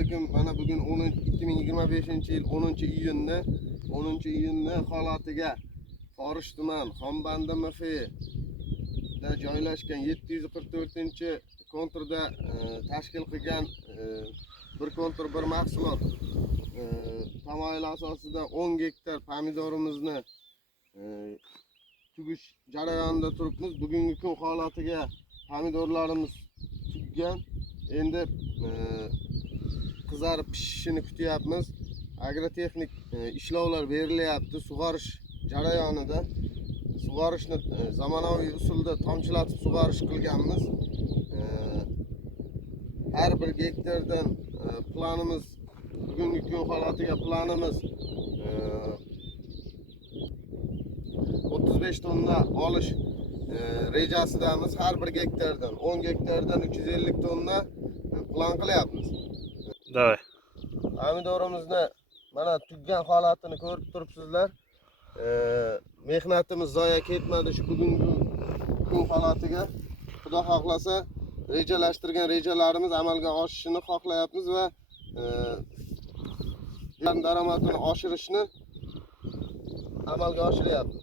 alaykum. Mana bugun 2025-yil 10-iyunda holatiga Forish tuman Xonbanda MFI da joylashgan 744-konturda tashkil qilgan bir kontur bir mahsulot tamoyil asosida 10 gektar pomidorimizni tugish jarayonida turibmiz. Bugungi kun holatiga pomidorlarimiz tuggan. Endi qizarib pishishini kutyapmiz. Agrotexnik ishlovlar berilyapti. Sug'orish jarayonida sug'orishni zamonaviy usulda tomchilatib sug'orish qilganmiz. Har bir gektardan planimiz bugungi kun holatiga planimiz 35 tonna olish rejasidamiz. Har bir gektardan 10 gektardan 350 tonna plan qilyapmiz. Davay. Pomidorimizni mana tuggan holatini ko'rib turibsizlar. Mehnatimiz zoya ketmadi shu bugungi kun holatiga. Xudo xohlasa rejalashtirgan rejalarimiz amalga oshishini xohlayapmiz va daromadini oshirishni amalga oshiryapmiz.